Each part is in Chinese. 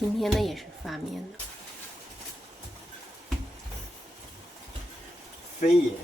今天的也是发面的。飞野。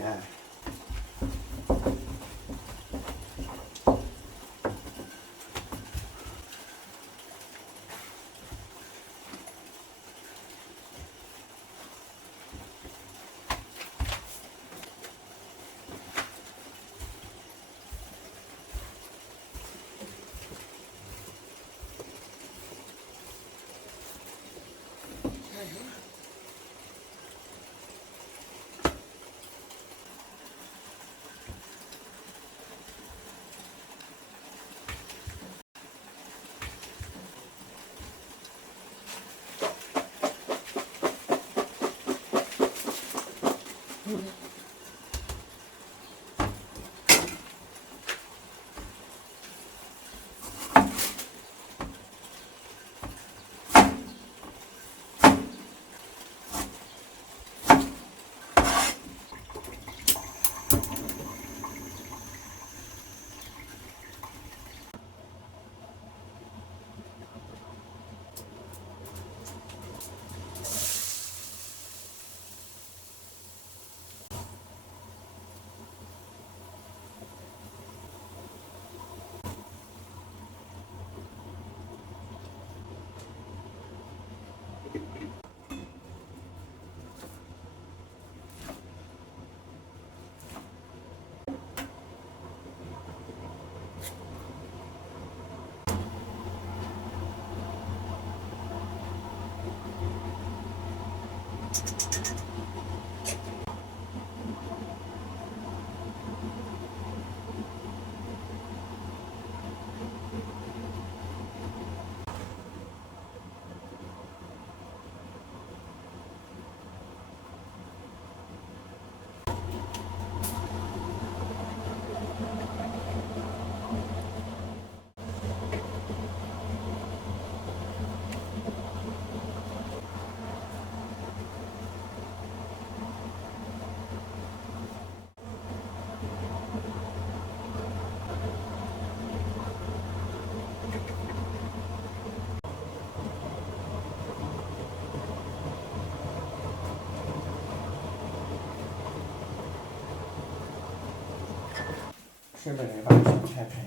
是不是把小菜拍一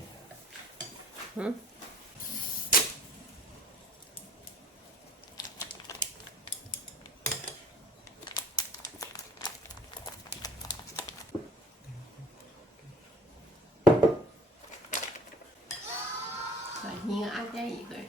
下？你跟阿佳一个人。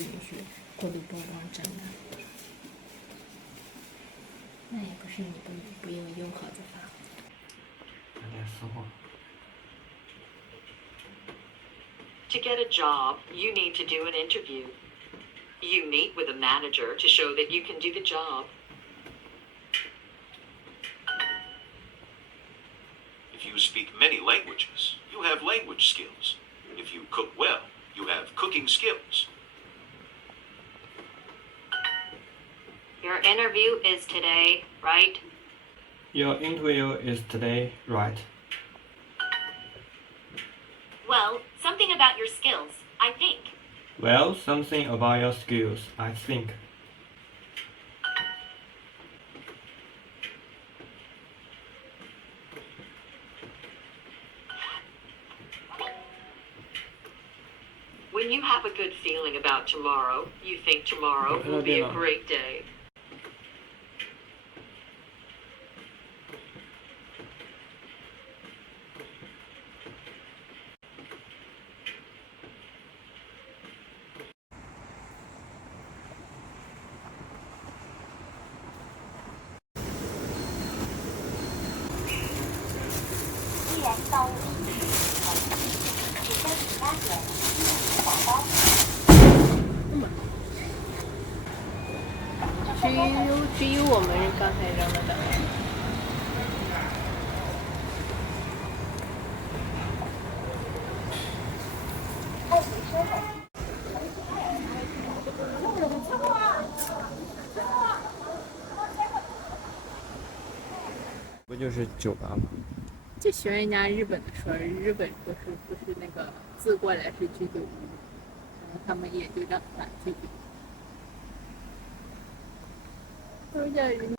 允许过度曝光真的。那也不是你不用用盒子发。有点私货。To get a job, you need to do an interview. You meet with a manager to show that you can do the job. If you speak many languages, you have language skills. If you cook well, you have cooking skills. Your interview is today, right? Your interview is today, right? Well, something about your skills, I think. Well, something about your skills, I think. When you have a good feeling about tomorrow, you think tomorrow will be a great day. GU 我们刚才扔了的。不就是酒吧吗？就学人家日本的说，日本不是那个字过来是居酒屋，然后他们也就叫它居酒屋。都叫人。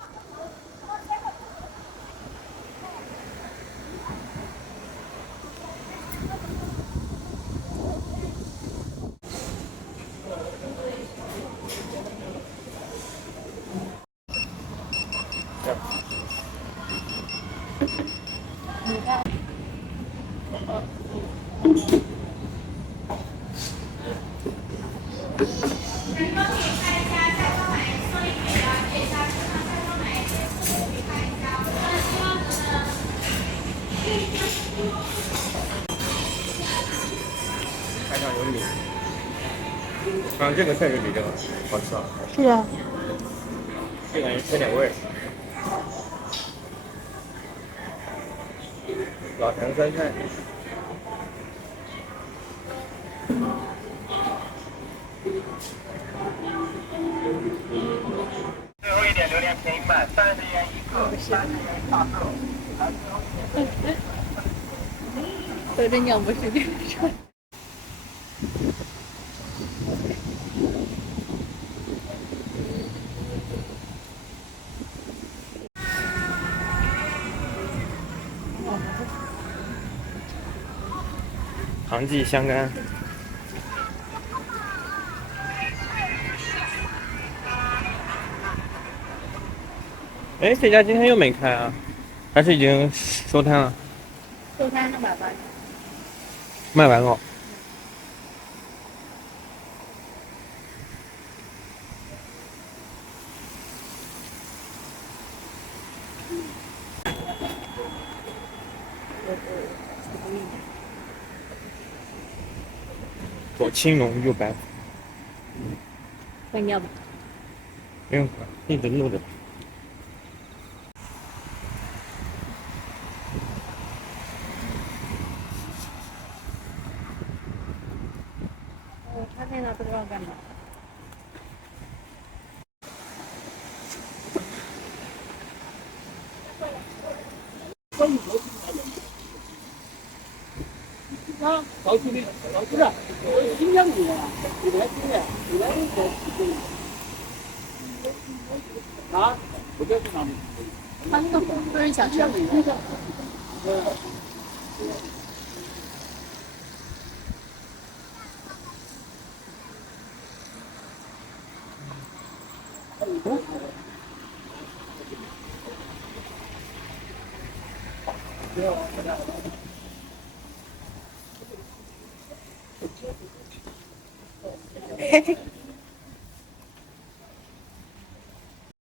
台上有米，这个确实比这个好吃啊。是啊。这感觉缺点味儿。老坛酸菜。最后一点榴莲便宜卖，30元一个，30元大个。合着鸟不是这个说。唐记香干。哎，这家今天又没开啊？还是已经收摊了？收摊了吧？卖完了。左青龙，右白虎。关掉吧。不用，一直录着。他在那不知道干嘛。啊，老区的，老区的，新疆的啊，你来听的，你来啊，不就是那里？他那个不是小吃。